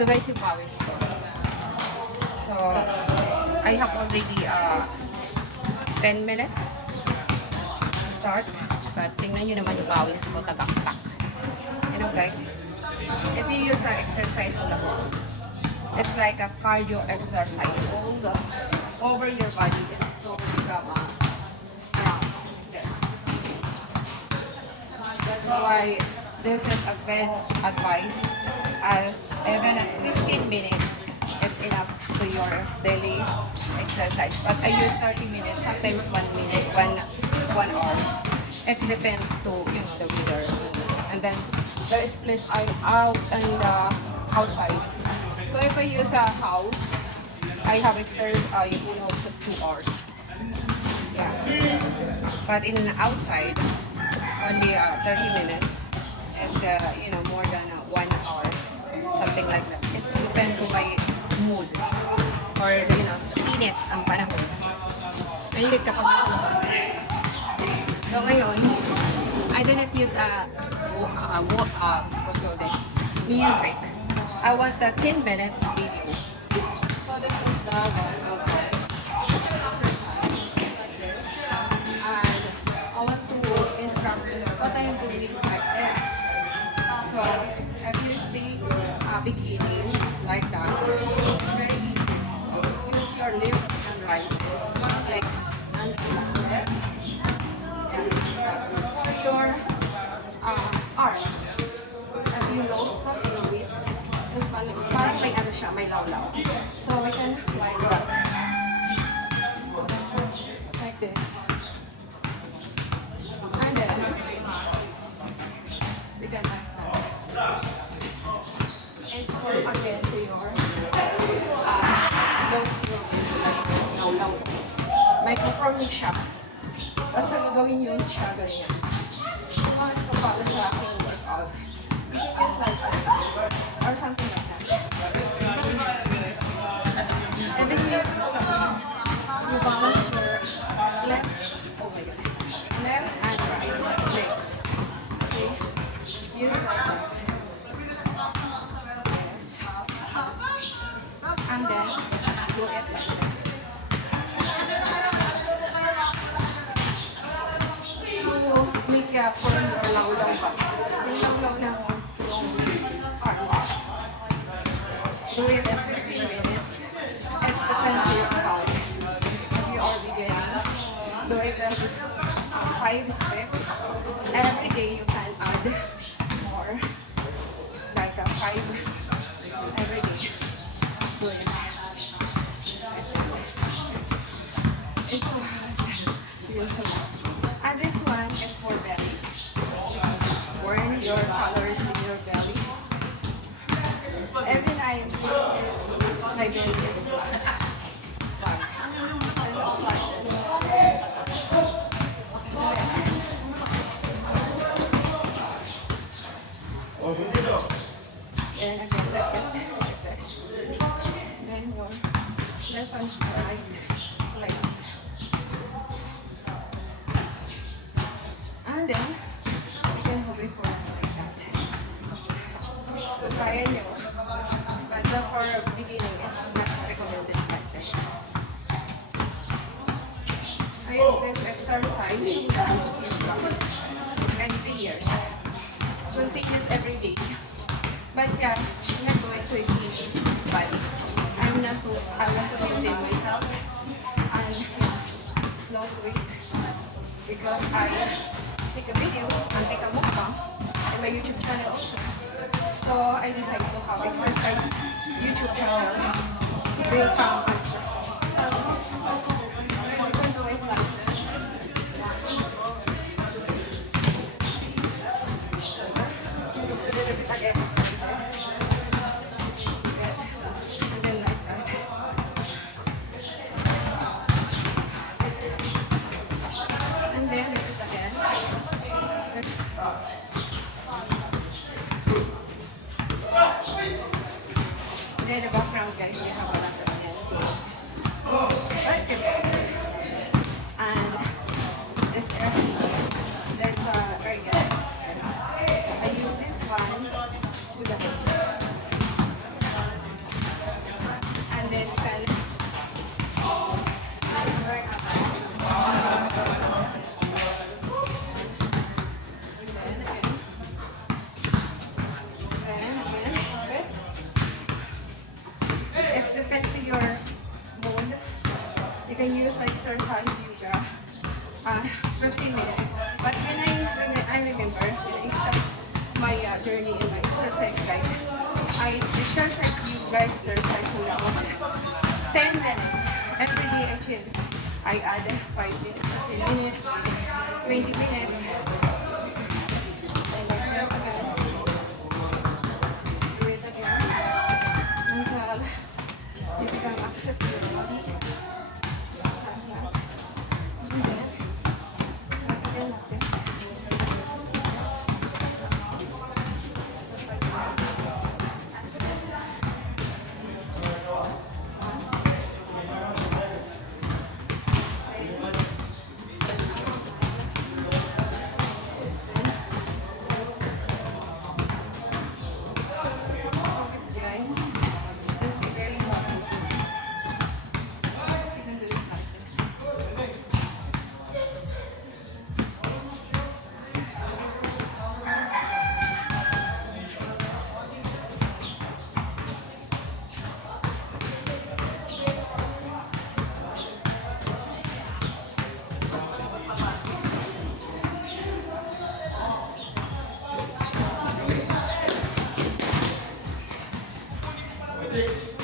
So guys, yung pawis ko. So, I have already 10 minutes to start. But tingnan nyo naman yung pawis ko, tagaktak. You know guys, if you use exercise on the walls, it's like a cardio exercise all over your body. It's to become around this. That's why this is a best advice, as even at 15 minutes, it's enough to your daily exercise. But I use 30 minutes, sometimes 1 minute, 1 hour. It's depend to, you know, the weather. And then there is place out and outside. So if I use a house, I have exercise yung hopes of 2 hours. Yeah. But in outside, only 30 minutes. It's you know, more than 1 hour, something like that. It depends to my mood, or you know, init ang panahon. Mainit kapag nasa labas. So ngayon, I didn't use what do this? Music. I want the 10 minutes video. So this is the one of exercise like this. And I want to instruct what I'm doing like this. So if you stay bikini like that, it's very easy. Use your left and right legs and left. For your arms, if you lost your weight, this one is parang may ano siya, may lawlaw. So we can like that. Like this. And then we can like that. It's for again to your lost your weight, like this, lawlaw. May performing siya. Basta gagawin yun siya, ganyan. Kung para sa aking workout, you can use like this, or something like that. And this is focus. You balance your left, oh my god, left and right legs. See? Use like that. Yes. And then, do it like this. Make for your lawlaw ba? Yung lawlaw ng arms. Do it in 15 minutes. It's depends to your count. If you are beginning, do it in 5 steps. Every day you can add more. Like 5 every day. Do it. Like that. It's so awesome. You're so awesome. And this one is for belly. Burn your calories in your belly. Every night, my belly is flat. And all like this. And again, like this. Then your left and right legs. And then, you can move it forward like that. Kung kaya nyo, but for beginning, not recommended like this. I use this exercise sometimes and 3 years. Continuous every day. But yeah, I'm not going to skinny body. I want to maintain my health and lose weight, because I take a video and take a mukbang in my YouTube channel also. So I decided to have exercise YouTube channel to become a chef. So you can do it like this. A little bit again. And then like that. And then repeat again. That's then the background, guys, we have a lot of can use exercise yoga 15 minutes. But when I remember when I start my journey in my exercise, guys, I exercise yoga exercise mula was 10 minutes. Every day I change. I add 5 minutes, 10 minutes, 20 minutes. And like this again. Do it again. Until you become accept your body. Like that. And then start again like this. Guys, this is very important. You can do it like this.